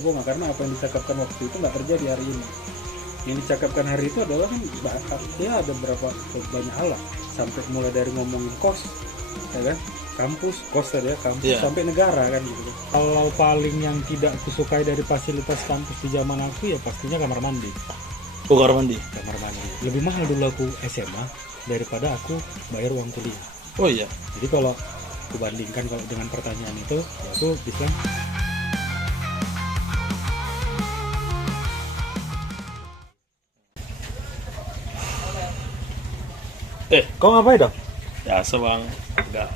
bohong, karena apa yang dicakapkan waktu itu nggak terjadi hari ini. Yang dicakapkan hari itu adalah kan ya ada berapa banyak hal lah, sampai mulai dari ngomongin kos, ya kan, kampus, kos tadi ya, kampus sampai negara kan gitu. Kalau paling yang tidak kusukai dari fasilitas kampus di zaman aku ya pastinya kamar mandi. Oh, kamar mandi. Kamar mandi. Lebih mahal dulu aku SMA daripada aku bayar uang kuliah. Oh iya. Jadi kalau aku bandingkan kalau dengan pertanyaan itu, ya aku bisa. Kau ngapain dong? Biasa bang.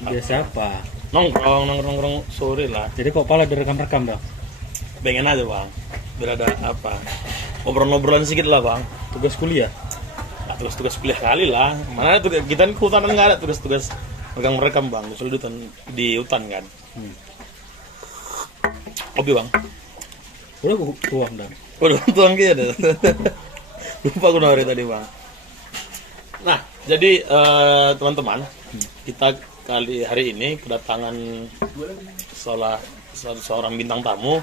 Biasa apa? Nongkrong sore lah. Jadi kok pala direkam-rekam dah? Pengen aja bang. Biar ada apa? Ngobrol-ngobrolan sedikit lah bang. Tugas kuliah? Nah, tugas kuliah kali lah. Mana tugas kita ke hutan nggak ada tugas-tugas merekam bang. Soalnya di hutan kan. Hobi bang. Udah aku tuang dah. Udah tuang gitu. Lupa aku nawarin tadi bang. Nah, jadi teman-teman, kita kali hari ini kedatangan seorang bintang tamu.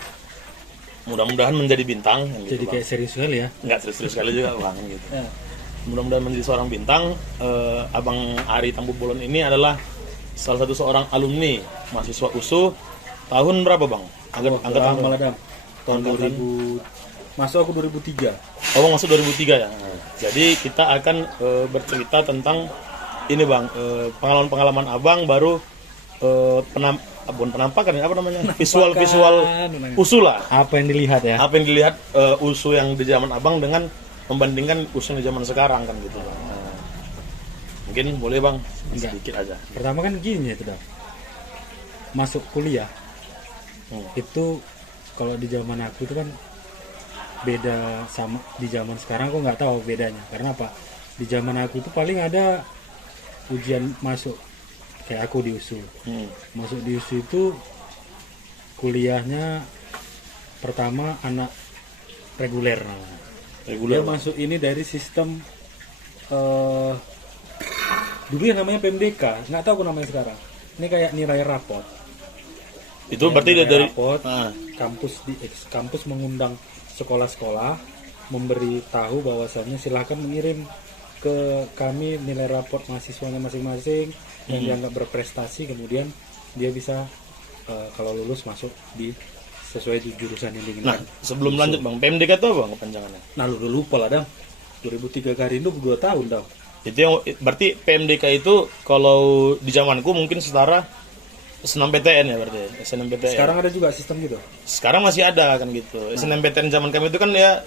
Mudah-mudahan menjadi bintang. Jadi gitu, kayak serius kali ya? Enggak serius sekali juga bang. Gitu. Ya. Mudah-mudahan menjadi seorang bintang. Abang Ari Tampu Bolon ini adalah salah satu seorang alumni mahasiswa USU. Tahun berapa bang? Angkatan maladam. Tahun 2000. Masuk aku 2003. Oh, masuk 2003 ya. Jadi kita akan bercerita tentang ini bang, pengalaman-pengalaman abang baru penampakan ya, apa namanya, visual USU lah. Apa yang dilihat ya? Apa yang dilihat USU yang di zaman abang dengan membandingkan USU di zaman sekarang kan gitu bang. Mungkin boleh bang sedikit aja. Pertama kan gini ya tuh, masuk kuliah itu kalau di zaman aku itu kan beda sama di zaman sekarang. Aku nggak tahu bedanya karena apa, di zaman aku itu paling ada ujian masuk kayak aku di USU. Masuk di USU itu kuliahnya pertama anak reguler. Dia masuk ini dari sistem dulu yang namanya PMDK, nggak tahu aku namanya sekarang. Ini kayak nilai raport. Itu berarti dari raport, kampus mengundang sekolah-sekolah, memberi tahu bahwasannya silakan mengirim ke kami nilai raport mahasiswanya masing-masing yang dianggap berprestasi, kemudian dia bisa kalau lulus masuk di sesuai jurusan yang diinginkan. Nah, sebelum lanjut bang, PMDK itu apa bang kepanjangannya? Nah, lu lupa lah dong. 2003 ke hari ini 2 tahun dong. Itu yang berarti PMDK itu kalau di zamanku mungkin setara SNMPTN ya berarti. SNMPTN. Sekarang ada juga sistem gitu. Sekarang masih ada kan gitu. SNMPTN zaman kami itu kan ya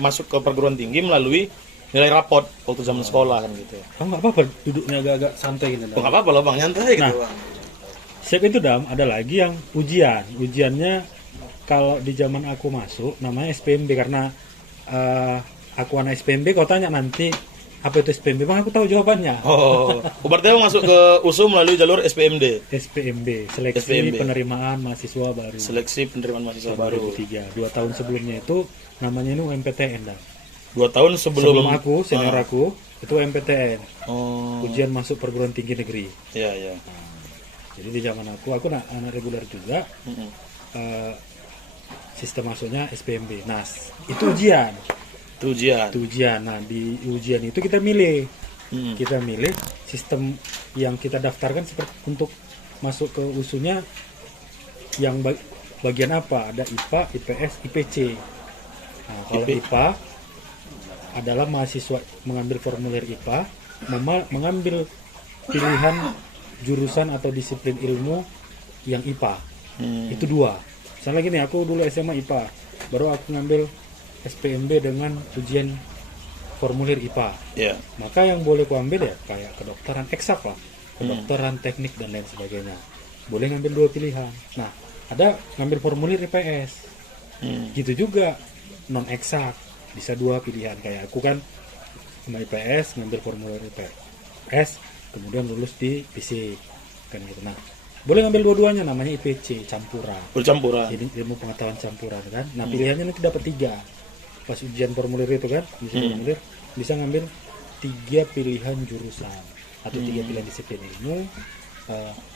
masuk ke perguruan tinggi melalui nilai raport waktu zaman sekolah kan gitu. Oh, nggak apa-apa duduknya agak-agak santai gitu. Oh, nggak apa-apa loh bang, nyantai gitu bang. Siap itu dam, ada lagi yang ujiannya kalau di zaman aku masuk namanya SPMB karena aku anak SPMB. Kau tanya nanti apa itu SPMB, bang aku tahu jawabannya. Oh, berarti aku masuk ke USU melalui jalur SPMD. SPMB, seleksi penerimaan mahasiswa baru. Seleksi penerimaan mahasiswa baru. 2003. 2 tahun sebelumnya itu namanya ini UMPTN dah. 2 tahun sebelum aku, senior aku itu UMPTN. Oh. Ujian masuk perguruan tinggi negeri. Iya, iya. Jadi di zaman aku anak reguler juga. Sistem masuknya SPMB. Nah, itu ujian. Nah, di ujian itu kita milih. Kita milih sistem yang kita daftarkan seperti untuk masuk ke USU-nya yang bagian apa? Ada IPA, IPS, IPC. Nah, kalau IPA adalah mahasiswa mengambil formulir IPA, mengambil pilihan jurusan atau disiplin ilmu yang IPA. Itu 2. Misalnya gini, aku dulu SMA IPA, baru aku ngambil SPMB dengan ujian formulir IPA. Maka yang boleh ku ambil ya kayak kedokteran eksak lah, kedokteran teknik dan lain sebagainya. Boleh ngambil 2 pilihan. Nah, ada ngambil formulir IPS. Gitu juga non eksak, bisa 2 pilihan. Kayak aku kan sama IPS ngambil formulir IPS, kemudian lulus di fisik kan gitu. Nah, boleh ngambil dua-duanya, namanya IPC campuran. Jadi ilmu pengetahuan campuran kan. Nah, pilihannya nanti dapat 3. Pas ujian formulir itu kan, formulir bisa ngambil 3 pilihan jurusan atau 3 pilihan disiplin ilmu.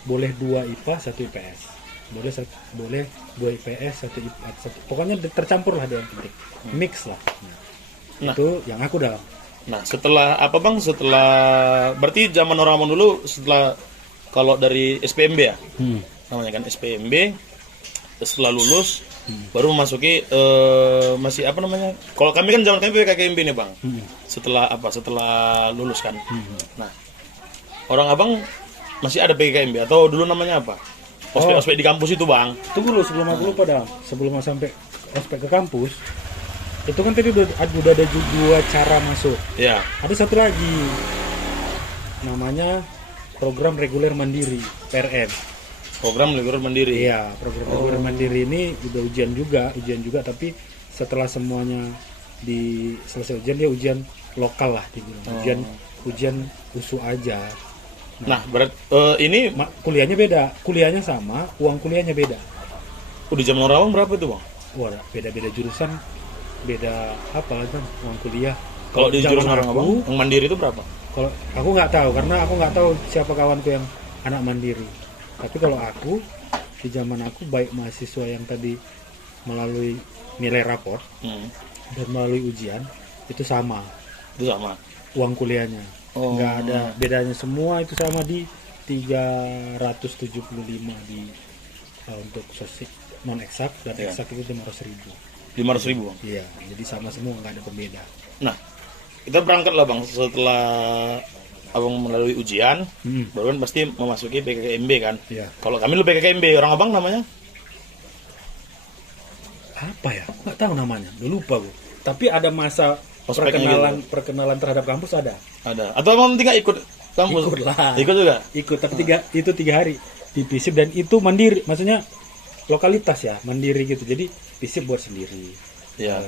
Boleh 2 IPA, 1 IPS. boleh 2 IPS 1 IPA pokoknya tercampur lah dengan penting mix lah. Nah, itu yang aku dalam. Nah setelah apa bang, setelah berarti zaman orang abang dulu, setelah kalau dari SPMB ya namanya kan SPMB, setelah lulus baru memasuki masih apa namanya, kalau kami kan zaman kami PKKMB nih bang, setelah lulus kan. Nah orang abang masih ada PKKMB atau dulu namanya apa? Ospek di kampus itu bang. Tunggu dulu sebelum aku lupa dah. Sebelum sampai ospek ke kampus, itu kan tadi udah ada 2 cara masuk. Ya. Ada satu lagi, namanya program reguler mandiri (PRM). Program reguler mandiri. Iya, program reguler mandiri ini udah ujian juga, tapi setelah semuanya selesai ujian dia ujian lokal lah dibilang. Ujian USU aja. Nah, ini kuliahnya beda, kuliahnya sama, uang kuliahnya beda. Di zaman orang berapa itu bang? Wah, beda-beda jurusan, beda apa kan uang kuliah. Kalau di jurusan orang abang, yang mandiri itu berapa? Kalau aku nggak tahu, karena aku nggak tahu siapa kawanku yang anak mandiri. Tapi kalau aku di zaman aku baik mahasiswa yang tadi melalui nilai rapor dan melalui ujian itu sama. Itu sama. Uang kuliahnya. Nggak ada bedanya, semua itu sama di 375 di untuk sosik non eksak dan eksak itu 500.000. 500.000 bang? Iya, jadi sama semua, nggak ada pembeda. Nah kita berangkat lah bang, setelah abang melalui ujian baru kan pasti memasuki PKKMB kan. Iya. Kalau kami lu PKKMB, orang abang namanya apa ya, nggak tahu namanya, udah lupa gue. Tapi ada masa perkenalan terhadap kampus ada. Atau emang tinggal ikut kampus? Ikut lah. Ikut juga? Ikut, tapi 3 hari di FISIP, dan itu mandiri, maksudnya lokalitas ya, mandiri gitu. Jadi FISIP buat sendiri. Ya.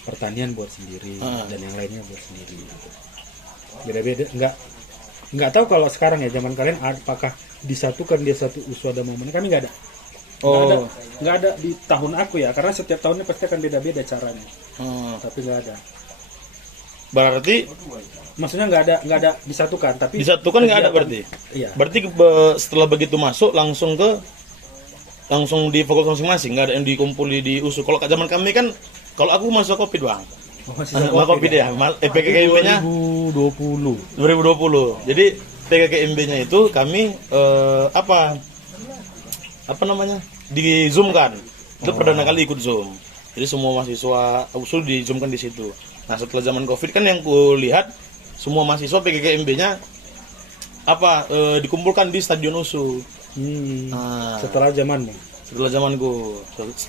Pertanian buat sendiri dan yang lainnya buat sendiri. Beda-beda, nggak tahu kalau sekarang ya zaman kalian apakah disatukan dia satu USU ada momen, kami nggak ada. Nggak ada di tahun aku ya, karena setiap tahunnya pasti akan beda-beda caranya. Tapi nggak ada. Berarti maksudnya nggak ada disatukan, tapi disatukan nggak ada berarti. Iya. Berarti setelah begitu masuk langsung di fakultas masing-masing, nggak ada yang dikumpuli di USU. Kalau zaman kami kan, kalau aku masuk Covid bang. Covid ya. PKKMB-nya 2020. Jadi PKKMB-nya itu kami apa namanya, di Zoom kan. Itu perdana kali ikut Zoom. Jadi semua mahasiswa USU di Zoom kan di situ. Nah setelah zaman Covid kan yang ku lihat semua mahasiswa PKKMB-nya dikumpulkan di stadion USU. Setelah zamanmu? Setelah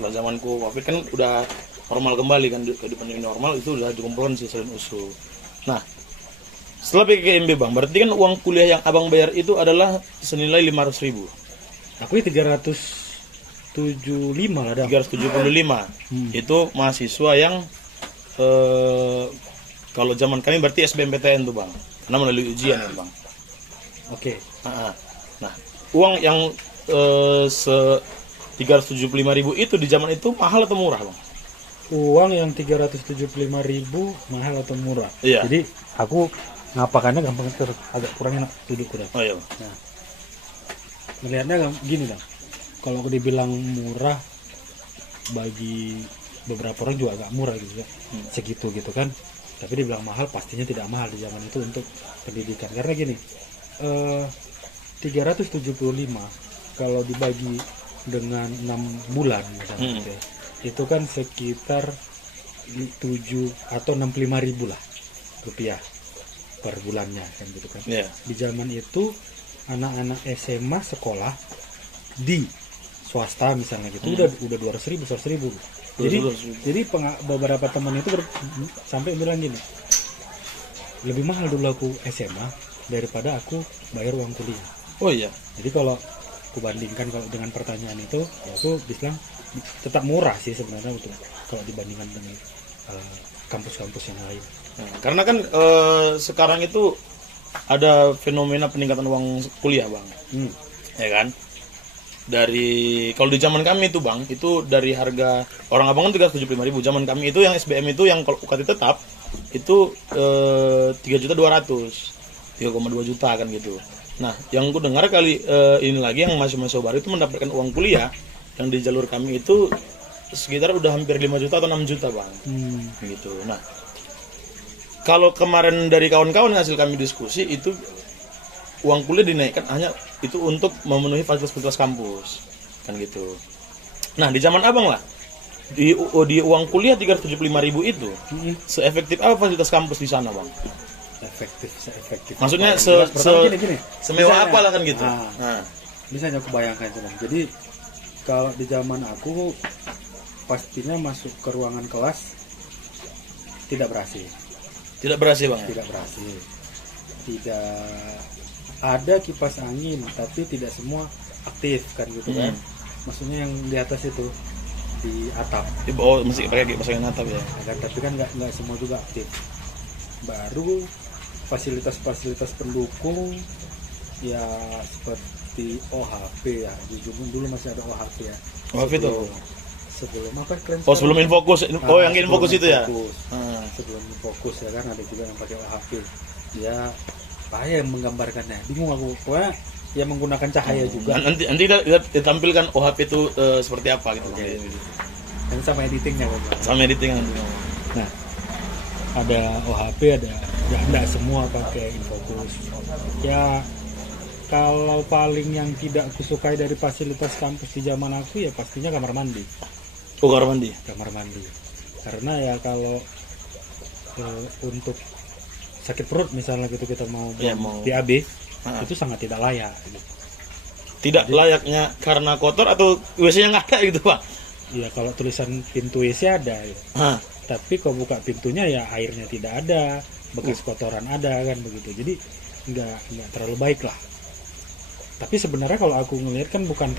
zamanku Covid kan udah normal kembali kan, di pandemi normal itu udah dikumpulkan di stadion USU. Nah setelah PKKMB bang, berarti kan uang kuliah yang abang bayar itu adalah senilai 500.000. Aku 375 lah dah. 375. Itu mahasiswa yang kalau zaman kami berarti SBMPTN tuh bang, karena melalui ujian ya bang. Oke. Nah uang yang 375.000 itu di zaman itu mahal atau murah bang? Uang yang 375.000 mahal atau murah? Iya. Jadi aku ngapakannya gampang, agak kurang enak duduk kurang. Oh iya. Nah, melihatnya gini bang, kalau aku dibilang murah bagi beberapa orang juga agak murah gitu ya, segitu gitu kan. Tapi dibilang mahal pastinya tidak mahal di zaman itu untuk pendidikan, karena gini, 375 kalau dibagi dengan 6 bulan misalnya gitu ya, itu kan sekitar 7 atau 65.000 lah rupiah per bulannya kan gitu kan. Di zaman itu anak-anak SMA sekolah di swasta misalnya gitu udah 200.000 jadi beberapa teman itu sampai bilang gini, lebih mahal dulu aku SMA daripada aku bayar uang kuliah. Oh iya. Jadi kalau aku bandingkan kalau dengan pertanyaan itu, ya aku bilang tetap murah sih sebenarnya untuk kalau dibandingkan dengan kampus-kampus yang lain. Karena kan sekarang itu ada fenomena peningkatan uang kuliah bang, ya kan? Dari kalau di zaman kami itu bang, itu dari harga orang abang kan 375.000, zaman kami itu yang SBM itu yang kalau UKT tetap itu 3.200.000, 3,2 juta kan gitu. Nah, yang gue dengar kali ini lagi yang mahasiswa baru itu mendapatkan uang kuliah yang di jalur kami itu sekitar udah hampir 5 juta atau 6 juta, Bang. Gitu. Nah, kalau kemarin dari kawan-kawan hasil kami diskusi itu uang kuliah dinaikkan hanya itu untuk memenuhi fasilitas kampus. Kan gitu. Nah, di zaman Abang lah di uang kuliah 375.000 itu seefektif apa fasilitas kampus di sana, Bang? Efektif. Maksudnya gini. semewah apa lah kan gitu. Misalnya aku bayangkan cuman. Jadi kalau di zaman aku pastinya masuk ke ruangan kelas tidak berhasil. Tidak berhasil, Bang. Tidak berhasil. Tidak ada kipas angin tapi tidak semua aktif kan gitu kan. Maksudnya yang di atas itu di atap. Oh, mesti pakai kipas angin atap ya. Tapi kan nggak semua juga aktif. Baru fasilitas-fasilitas pendukung ya seperti OHP ya, dulu masih ada OHP ya. OHP itu sebelum apa kalian? Oh, sebelum Infokus. Oh, yang Infokus itu ya. Sebelum Infokus ya kan ada juga yang pakai OHP. Dia apa yang menggambarkannya? Bingung aku. Pokoknya ya menggunakan cahaya juga. Nanti ditampilkan OHP itu seperti apa gitu. Dan sama editingnya, Sama editing. Nah, ada OHP, ada enggak semua pakai Infokus. Ya kalau paling yang tidak aku sukai dari fasilitas kampus di zaman aku ya pastinya kamar mandi. Oh, kamar mandi. Karena ya kalau untuk sakit perut misalnya gitu kita mau BAB itu sangat tidak layak. Tidak layaknya karena kotor atau WC-nya nggak ada gitu, Pak? Iya, kalau tulisan pintu WC ada. Gitu. Tapi kalau buka pintunya ya airnya tidak ada, bekas kotoran ada kan begitu. Jadi nggak terlalu baik lah. Tapi sebenarnya kalau aku ngelihat kan bukan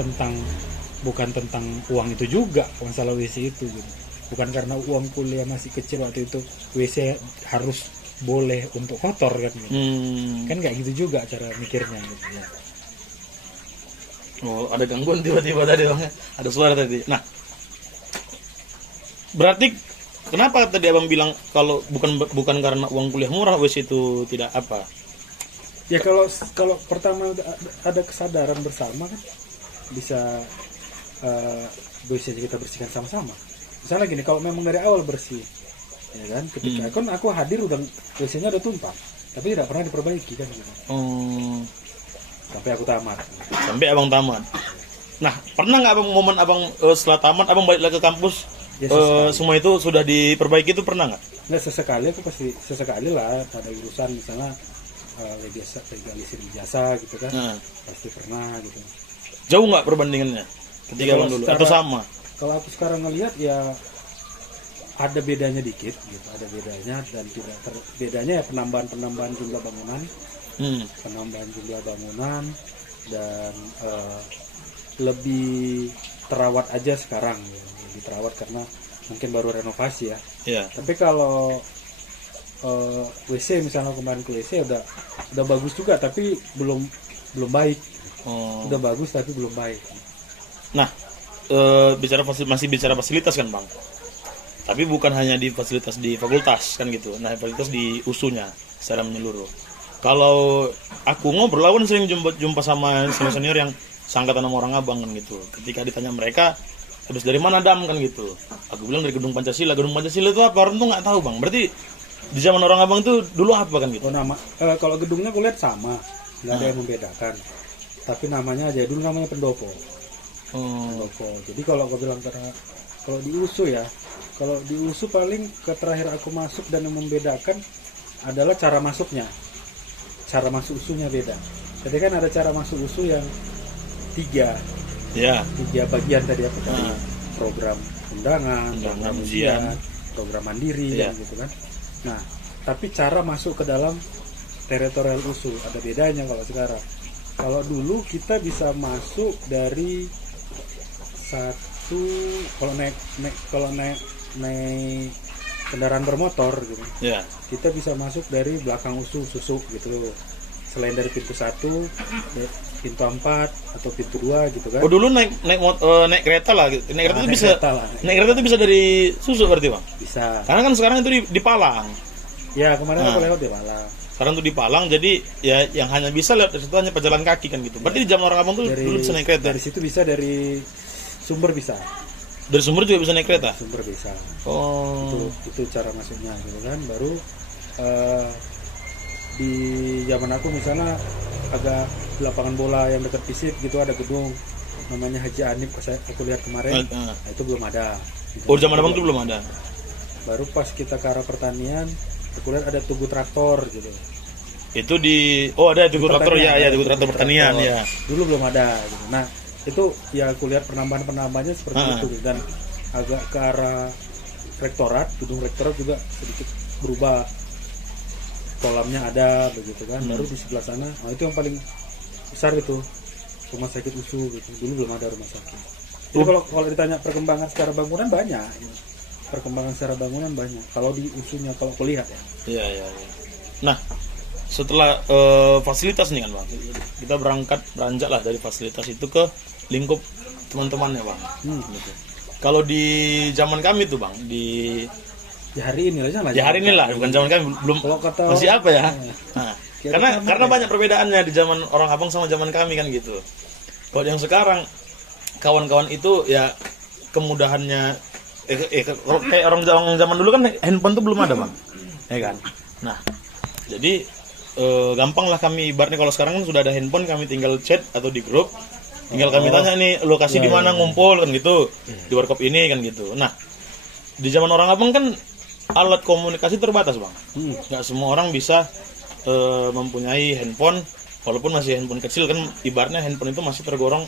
tentang uang itu juga masalah WC itu gitu. Bukan karena uang kuliah masih kecil waktu itu WC harus boleh untuk kotor kan gitu. Kan nggak gitu juga cara mikirnya gitu ya. Oh, ada gangguan tiba-tiba tadi, Bang. Ada suara tadi. Nah, berarti kenapa tadi Abang bilang kalau bukan karena uang kuliah murah WC itu tidak apa? Ya kalau pertama ada kesadaran bersama kan bisa WC kita bersihkan sama-sama. Misalnya gini, kalau memang dari awal bersih, ya kan, ketika kan aku hadir udah WC-nya udah tumpah, tapi tidak pernah diperbaiki kan gitu. Sampai aku tamat. Sampai Abang tamat. Nah, pernah nggak Abang momen Abang setelah tamat Abang balik lagi ke kampus? Ya, semua itu sudah diperbaiki itu pernah nggak? Nggak, sesekali lah ada urusan misalnya legalisir jasa gitu kan. Pasti pernah gitu. Jauh nggak perbandingannya ketika Abang dulu atau sama? Kalau aku sekarang ngelihat ya ada bedanya dikit gitu, ada bedanya dan tidak bedanya ya penambahan jumlah bangunan. Penambahan jumlah bangunan dan lebih terawat aja sekarang ya. Lebih terawat karena mungkin baru renovasi ya. Tapi kalau WC misalnya kemarin ke WC udah bagus juga tapi belum baik. Udah bagus tapi belum baik. Nah, masih bicara fasilitas kan, Bang. Tapi bukan hanya di fasilitas di fakultas kan gitu. Nah, fasilitas di USU-nya secara menyeluruh. Kalau aku ngobrol lawan sering jumpa sama senior yang seangkatan sama orang Abang kan gitu. Ketika ditanya mereka, habis dari mana Dam kan gitu. Aku bilang dari Gedung Pancasila. Gedung Pancasila itu apa? Orang tuh nggak tahu, Bang. Berarti di zaman orang Abang tuh dulu apa kan gitu? Kalau gedungnya aku lihat sama, nggak ada yang membedakan. Tapi namanya aja dulu namanya pendopo. Pendopo. Jadi kalau aku bilang kalau di USU ya, kalau di USU paling terakhir aku masuk dan yang membedakan adalah cara masuknya. Cara masuk USU-nya beda. Jadi kan ada cara masuk USU yang tiga bagian tadi apa tadi? Program undangan, program ujian, program mandiri gitu kan. Nah, tapi cara masuk ke dalam teritorial USU ada bedanya kalau sekarang. Kalau dulu kita bisa masuk dari kalau naik kendaraan bermotor gitu. Kita bisa masuk dari belakang USU susuk gitu. Selain dari pintu 1, pintu 4 atau pintu 2 gitu kan. Oh, dulu naik kereta lah gitu. Naik kereta itu bisa dari susuk berarti, Bang? Bisa. Karena kan sekarang itu di Palang. Ya, kemarin aku lewat di Palang. Sekarang tuh dipalang, jadi ya yang hanya bisa lihat dari situ hanya pejalan kaki kan gitu. Berarti di zaman orang abang tuh dulu bisa naik kereta. Dari situ bisa, dari sumber bisa. Dari sumber juga bisa naik kereta. Sumber bisa. Oh. Itu cara masuknya gitu kan. Baru di zaman aku misalnya agak lapangan bola yang dekat Pisip gitu, ada gedung namanya Haji Anip, aku lihat kemarin. Nah, itu belum ada. Oh, zaman abang tuh belum ada. Baru pas kita ke arah pertanian, aku lihat ada Tugu Traktor gitu. Itu ada Tugu Traktor ya, Tugu Traktor pertanian ya. Dulu belum ada gitu. Nah, itu ya aku lihat penambahan-penambahannya seperti itu dan agak ke arah rektorat, gedung rektorat juga sedikit berubah. Kolamnya ada begitu kan. Baru di sebelah sana, itu yang paling besar itu rumah sakit USU gitu. Dulu belum ada rumah sakit. Jadi kalau ditanya perkembangan secara bangunan banyak. Perkembangan secara bangunan banyak. Kalau di USU-nya kalau aku lihat ya. Iya. Nah, setelah fasilitas nih kan bang, kita beranjak lah dari fasilitas itu ke lingkup teman-temannya bang. Gitu. Kalau di zaman kami tuh bang, di hari ini lah, bukan zaman kami, belum masih apa ya? Nah, karena banyak perbedaannya di zaman orang abang sama zaman kami kan gitu. Kalau yang sekarang kawan-kawan itu ya kemudahannya kayak orang zaman dulu kan handphone tuh belum ada bang, ya kan? Nah, jadi gampang lah kami ibaratnya kalau sekarang kan sudah ada handphone, kami tinggal chat atau di grup, tinggal kami tanya nih lokasi di mana ngumpul kan gitu, di warkop ini kan gitu. Nah, di zaman orang abang kan alat komunikasi terbatas bang, nggak semua orang bisa mempunyai handphone, walaupun masih handphone kecil kan, ibaratnya handphone itu masih tergolong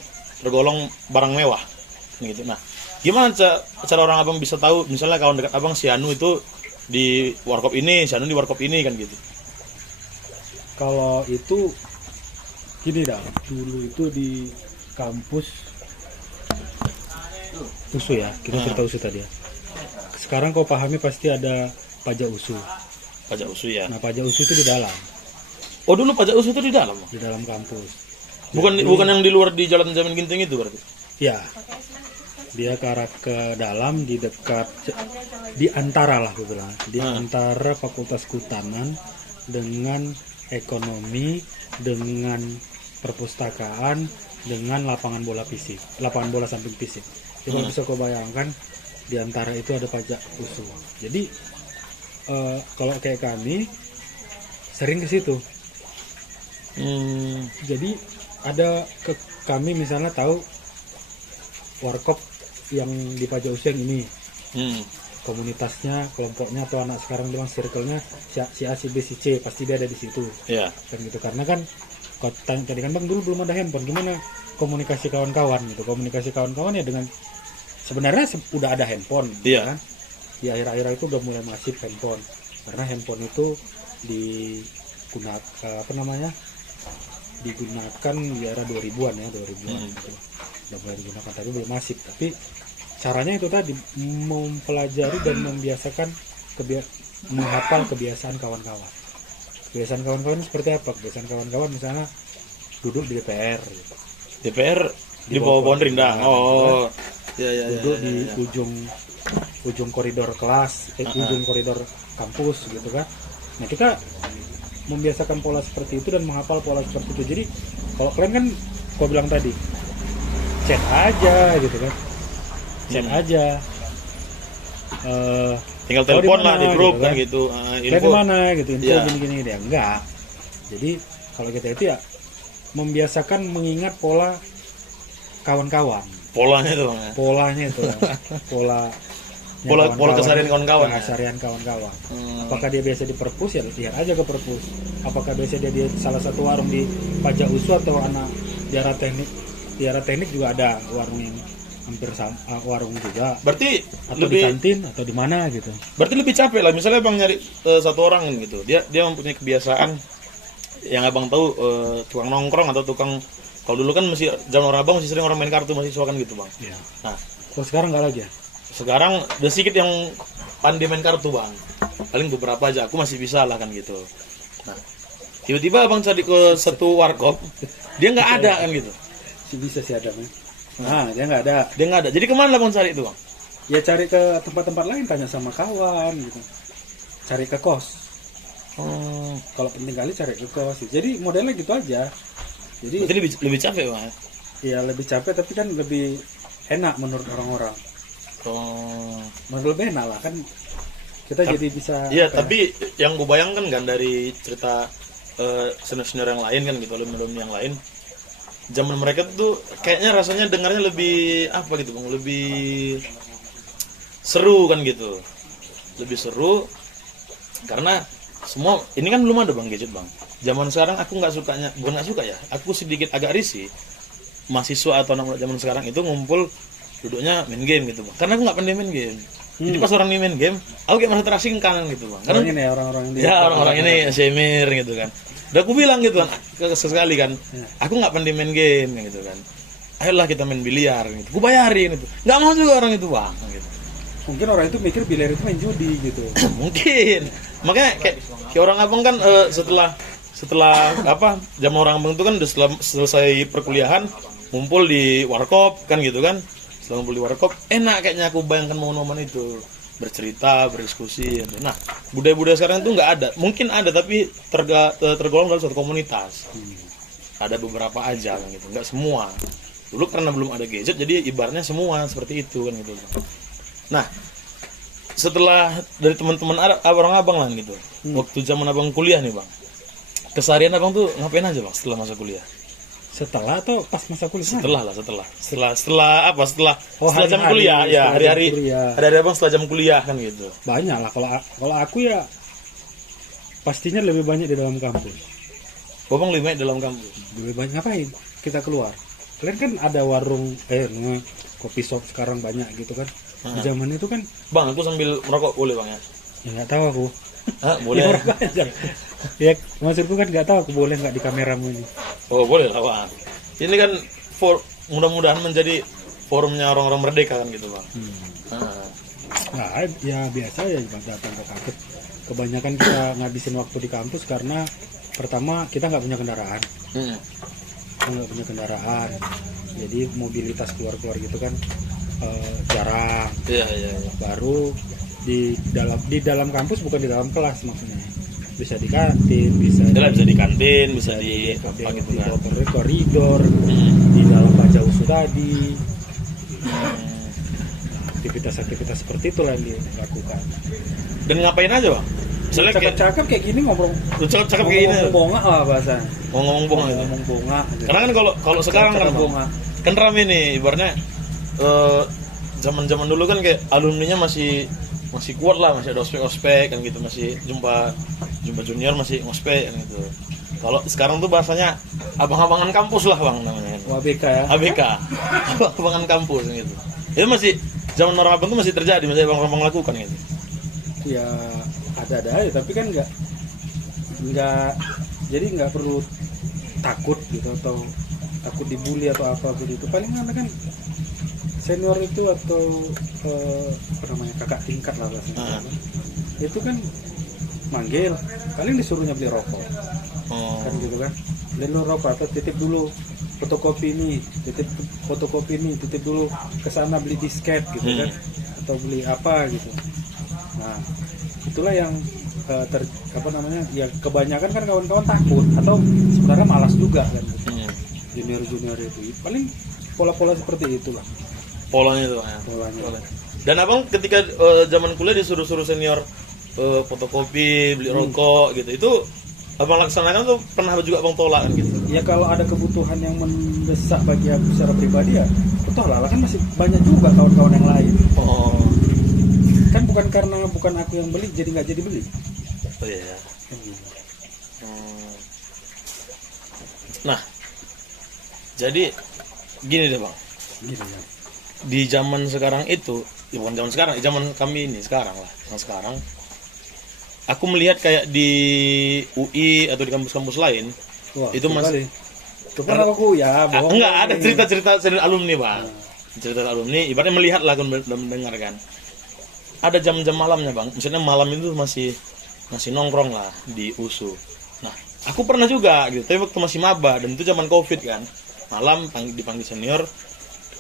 barang mewah gitu. Nah, gimana cara orang abang bisa tahu misalnya kawan dekat abang si Anu itu di warkop ini, si Anu di warkop ini kan gitu? Kalau itu gini dah, dulu itu di kampus USU ya, kita cerita USU tadi ya. Sekarang kau pahami pasti ada pajak USU. Pajak USU ya. Nah, pajak USU itu di dalam. Oh, dulu pajak USU itu di dalam? Di dalam kampus. Bukan yang di luar di Jalan Jamin Ginting itu berarti? Ya. Dia ke arah ke dalam, di dekat, di antara lah aku bilang, di antara Fakultas Kehutanan dengan ekonomi, dengan perpustakaan, dengan lapangan bola fisik, lapangan bola samping fisik. Jadi bisa kau bayangkan di antara itu ada pajak USU. Jadi kalau kayak kami sering ke situ. Jadi ada kami misalnya tahu warkop yang di pajak USU yang ini. Komunitasnya, kelompoknya atau anak sekarang bilang circle-nya si A, si B, si C, pasti dia ada di situ. Iya. Kan gitu. Karena kan tadi kan bang, dulu belum ada handphone, gimana komunikasi kawan-kawan gitu. Komunikasi kawan-kawan ya dengan sebenarnya udah ada handphone. Iya. Kan? Di akhir-akhir itu udah mulai masif handphone. Karena handphone itu digunakan di era 2000-an ya, 2000-an gitu. Udah mulai digunakan tapi belum masif. Tapi caranya itu tadi mempelajari dan membiasakan menghafal kebiasaan kawan-kawan. Kebiasaan kawan-kawan seperti apa? Kebiasaan kawan-kawan misalnya duduk di DPR. Gitu. DPR di bawah pohon rindang. Oh, duduk di ujung koridor kelas, ujung koridor kampus gitu kan. Nah, kita membiasakan pola seperti itu dan menghafal pola seperti itu. Jadi kalau kalian kan, kau bilang tadi, chat aja gitu kan. Chat aja. Tinggal telepon lah di grup kan gitu. Info mana gitu, info gini-gini dia enggak. Jadi kalau kita itu ya membiasakan mengingat pola kawan-kawan. Polanya itu. Pola keseharian kawan-kawan. Keseharian kawan-kawan. Apakah dia biasa di perpus, ya lihat aja ke perpus. Apakah biasa dia di salah satu warung di pajak USU atau anak di arah teknik juga ada warung yang hampir sama, warung juga. Berarti atau lebih, di kantin atau di mana gitu. Berarti lebih capek lah. Misalnya bang nyari satu orang gitu, dia mempunyai kebiasaan yang abang tahu, tukang nongkrong atau tukang, kalau dulu kan masih zaman orang abang masih sering orang main kartu mahasiswa kan gitu bang. Iya. Nah, kalau sekarang nggak lagi ya? Sekarang udah sedikit yang pandai main kartu bang. Paling beberapa aja, aku masih bisa lah kan gitu. Nah, tiba-tiba abang cari ke satu warkop, dia nggak ada kan gitu. Bisa sih ada nih. Nah, dia nggak ada. Jadi kemana bang cari itu bang? Ya cari ke tempat-tempat lain, tanya sama kawan gitu. Cari ke kos. Kalau penting kali cari ke kos. Jadi modelnya gitu aja. Jadi berarti lebih capek bang. ya lebih capek tapi kan lebih enak menurut orang-orang. Menurut lebih enak lah kan kita jadi bisa. Iya tapi yang gue bayangkan kan dari cerita senior-senior yang lain kan gitu, alumni yang lain, zaman mereka tuh kayaknya rasanya dengarnya lebih apa gitu bang, lebih seru kan gitu, lebih seru karena semua ini kan belum ada bang gadget bang. Zaman sekarang aku nggak sukanya, bukan nggak suka ya, aku sedikit agak risih mahasiswa atau anak muda zaman sekarang itu ngumpul duduknya main game gitu bang, karena aku nggak pandai main game. Jadi pas orang ini main game, aku kayak merasa terasingkan gitu bang. Karena ini orang-orang ini. Ya orang-orang ini semir gitu kan. Udah aku bilang gitu kan, sekali kan, aku nggak pandai main game gitu kan. Ayolah kita main biliar gitu. Aku bayarin itu. Nggak mau juga orang itu bang. Gitu. Mungkin orang itu mikir biliar itu main judi gitu. Mungkin. Makanya kayak orang abang kan setelah apa zaman orang abang itu kan udah selesai perkuliahan ngumpul di warkop kan gitu kan. Setelah ngumpul di warkop enak kayaknya aku bayangkan momen-momen itu, bercerita, berdiskusi. Nah budaya-budaya sekarang itu nggak ada, mungkin ada tapi tergolong dalam suatu komunitas. Ada beberapa aja kan gitu, nggak semua. Dulu karena belum ada gadget jadi ibaratnya semua seperti itu kan gitu. Nah setelah dari teman-teman orang abang lah gitu, waktu zaman abang kuliah nih bang, keseharian abang tuh ngapain aja bang setelah masa kuliah? Setelah atau pas masa kuliah? Setelah jam kuliah ya, hari-hari abang setelah jam kuliah kan gitu. Banyak lah kalau aku ya pastinya lebih banyak di dalam kampus. Abang lebih banyak dalam kampus. Lebih banyak ngapain? Kita keluar. Kalian kan ada warung kopi shop sekarang banyak gitu kan. Di zaman itu kan bang aku sambil merokok boleh bang ya? Ya nggak tahu aku. Boleh. Ya maksudku kan nggak tahu aku boleh nggak di kameramu ini. Oh boleh lah bang. Ini kan mudah-mudahan menjadi forumnya orang-orang merdeka kan gitu bang. Nah ya biasa ya datang ke kampus. Kebanyakan kita ngabisin waktu di kampus karena pertama kita nggak punya kendaraan. Kita nggak punya kendaraan. Jadi mobilitas keluar-keluar gitu kan jarang. Iya. Baru di dalam kampus bukan di dalam kelas maksudnya. Bisa di kantin, bisa di kantin, bisa di apa gitu kan. Di koridor, di dalam baca usu tadi. Aktivitas-aktivitas seperti itulah yang dilakukan. Dan ngapain aja bang? Misalnya cakap-cakap kayak gini ngobrol. Cakap kayak gini. Ngomong lah bahasa. Ngomong bonga. Ngomong bonga. Karena kan kalau sekarang kan rame nih, ibaratnya zaman-zaman dulu kan kayak alumninya masih kuat lah, masih ada ospek kan gitu, masih jumpa junior masih ngospek kan gitu. Kalau sekarang tuh bahasanya abang-abangan kampus lah bang namanya. ABK ya. ABK. Abang-abangan kampus gitu. Itu masih zaman orang abang tuh masih terjadi, masih abang-abang lakukan gitu. Ya ada aja tapi kan nggak jadi nggak perlu takut gitu atau takut dibully atau apa begitu. Paling ada kan senior itu atau apa namanya kakak tingkat lah bahasanya. Itu kan manggil, paling disuruhnya beli rokok. Kan gitu kan. Beli dulu rokok atau titip dulu fotokopi ini, titip dulu ke sana beli disket gitu kan. Atau beli apa gitu. Nah, itulah yang ya kebanyakan kan kawan-kawan takut atau sebenarnya malas juga kan gitu. Junior itu paling pola-pola seperti itulah. Polanya itu ya. Polanya. Dan abang ketika zaman kuliah disuruh senior fotokopi, beli rokok gitu, itu abang laksanakan tuh pernah juga abang tolak kan gitu? Ya kalau ada kebutuhan yang mendesak bagi aku secara pribadi ya betul lah, kan masih banyak juga kawan-kawan yang lain. Kan bukan aku yang beli jadi nggak jadi beli. Oh iya. Nah, jadi gini deh bang. Gini ya. Di zaman sekarang itu, ya bukan zaman sekarang, zaman kami ini sekarang lah, yang sekarang, aku melihat kayak di UI atau di kampus-kampus lain, itu masih. Karena aku ya, enggak ada cerita-cerita alumni bang, cerita alumni, ibaratnya melihat lah dan mendengarkan. Ada jam-jam malamnya bang, misalnya malam itu masih nongkrong lah di USU. Nah, aku pernah juga gitu, tapi waktu masih maba dan itu zaman COVID kan, malam dipanggil senior.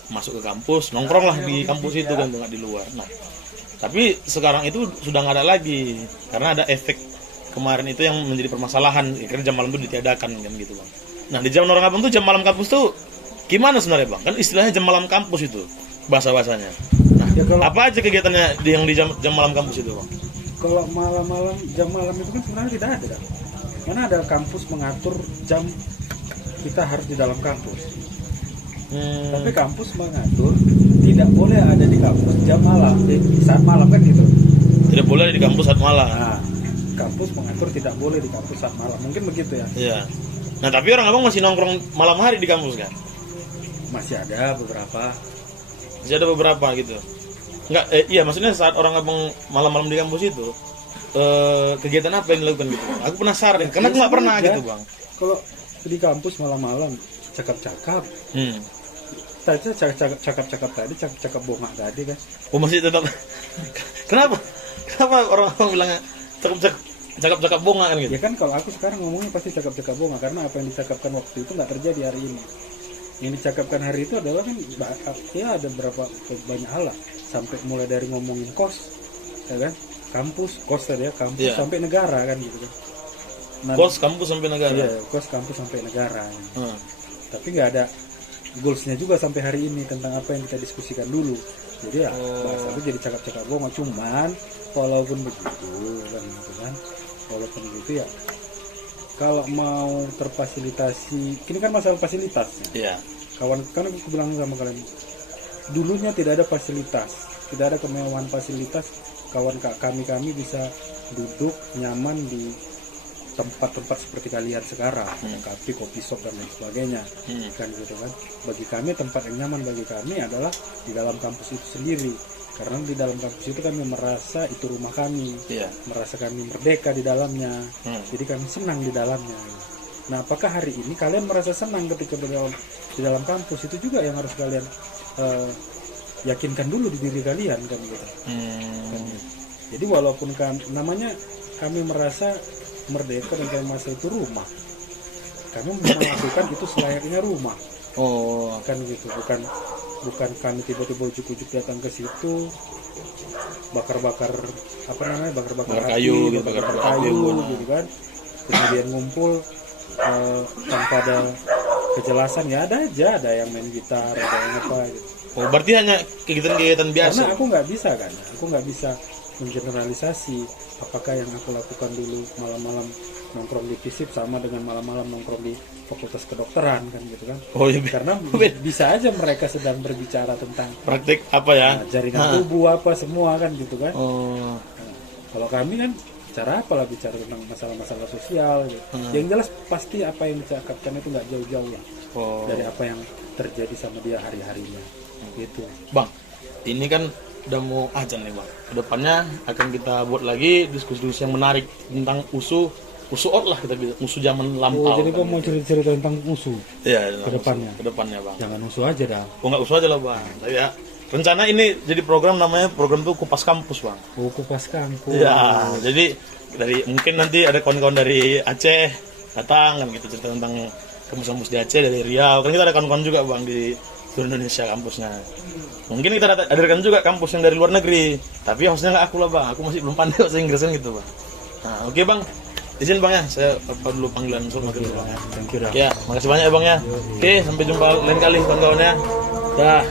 Masuk ke kampus, nongkrong lah di kampus itu kan, nggak di luar. Nah, tapi sekarang itu sudah nggak ada lagi karena ada efek kemarin itu yang menjadi permasalahan, karena jam malam itu ditiadakan kan gitu bang. Nah di zaman orang kampung tuh jam malam kampus tuh gimana sebenarnya bang? Kan istilahnya jam malam kampus itu bahasanya. Nah Ya, kalau apa aja kegiatannya yang di jam malam kampus itu bang? kalau malam-malam jam malam itu kan sebenarnya tidak ada kan? Mana ada kampus mengatur jam kita harus di dalam kampus. Tapi kampus mengatur tidak boleh ada di kampus jam malam, di saat malam kan gitu. Tidak boleh di kampus saat malam. Nah, kampus mengatur tidak boleh di kampus saat malam, mungkin begitu ya. Iya. Nah tapi orang abang masih nongkrong malam hari di kampus kan? Masih ada beberapa. Masih ada beberapa gitu. Enggak, iya maksudnya saat orang abang malam-malam di kampus itu kegiatan apa yang dilakukan gitu? Aku penasaran, karena aku nggak pernah aja. gitu bang. Kalau di kampus malam-malam cakap-cakap, tadi cakap-cakap tadi, cakap-cakap bongak tadi kan. Oh masih tetap. Kenapa? Kenapa orang-orang bilangnya cakap-cakap bonga kan gitu? Ya kan kalau aku sekarang ngomongnya pasti cakap-cakap bongak, karena apa yang dicakapkan waktu itu nggak terjadi hari ini. Yang dicakapkan hari itu adalah kan ya ada banyak hal lah, sampai mulai dari ngomongin kos, ya kan, kampus, kos tadi ya, kampus Iya. sampai negara kan gitu kan. Nah, Kos kampus sampai negara. iya, kos kampus sampai negara. Tapi nggak ada goalsnya juga sampai hari ini tentang apa yang kita diskusikan dulu. Jadi ya bahasa itu jadi cakap-cakap bongak. Cuman walaupun begitu kan gitu kan, walaupun begitu ya kalau mau terfasilitasi, ini kan masalah fasilitas. Iya. Kawan kan aku bilang sama kalian, dulunya tidak ada fasilitas, tidak ada kemewahan fasilitas. Kawan kami bisa duduk nyaman di tempat-tempat seperti kalian sekarang, kafe, kopi shop dan lain sebagainya, kan gitu kan. Bagi kami tempat yang nyaman bagi kami adalah di dalam kampus itu sendiri, karena di dalam kampus itu kami merasa itu rumah kami, merasa kami merdeka di dalamnya, jadi kami senang di dalamnya. Nah, apakah hari ini kalian merasa senang ketika di dalam kampus? Itu juga yang harus kalian yakinkan dulu di diri kalian kan gitu. Kan, gitu. Jadi walaupun namanya kami merasa merdeka dan kami merasa itu rumah, kami melakukan itu selayaknya rumah. Kan gitu, bukan kami tiba-tiba ujuk-ujuk datang ke situ bakar-bakar kayu api, gitu, bakar kayu gitu kan, kemudian ngumpul tanpa ada kejelasan. Ya ada aja, ada yang main gitar, ada yang apa gitu. Berarti hanya kegiatan-kegiatan biasa. Karena aku nggak bisa mengeneralisasi apakah yang aku lakukan dulu malam-malam nongkrong di FISIP sama dengan malam-malam nongkrong di Fakultas Kedokteran kan gitu kan. Iya. Karena bisa aja mereka sedang berbicara tentang praktik apa ya? Jaringan tubuh apa semua kan gitu kan. Nah, kalau kami kan bicara tentang masalah-masalah sosial gitu. Yang jelas pasti apa yang dicakapkan itu nggak jauh-jauh lah dari apa yang terjadi sama dia hari-harinya gitu. Bang, ini kan udah mau ajan nih bang. Kedepannya akan kita buat lagi diskusi-diskusi yang menarik tentang usu out lah kita bilang, usu zaman lampau. Jadi kamu mau gitu. cerita tentang usu? Iya. Kedepannya bang. Jangan usu aja dah. Nggak usu aja lah bang. Tapi ya rencana ini jadi program tuh Kupas Kampus bang. Kupas Kampus. Iya. Jadi mungkin nanti ada kawan-kawan dari Aceh datang kan gitu, cerita tentang kampus-kampus di Aceh, dari Riau. Kan kita ada kawan-kawan juga bang di seluruh Indonesia kampusnya. Mungkin kita hadirkan juga kampus yang dari luar negeri, tapi hostnya nggak aku lah bang, aku masih belum pandai bahasa Inggris kan gitu bang. Nah oke bang, izin bang ya, saya apa dulu panggilan bang ya. Thank you, Ya, makasih banyak ya bang ya. Oke, sampai jumpa lain kali kawan-kawan ya. Dah.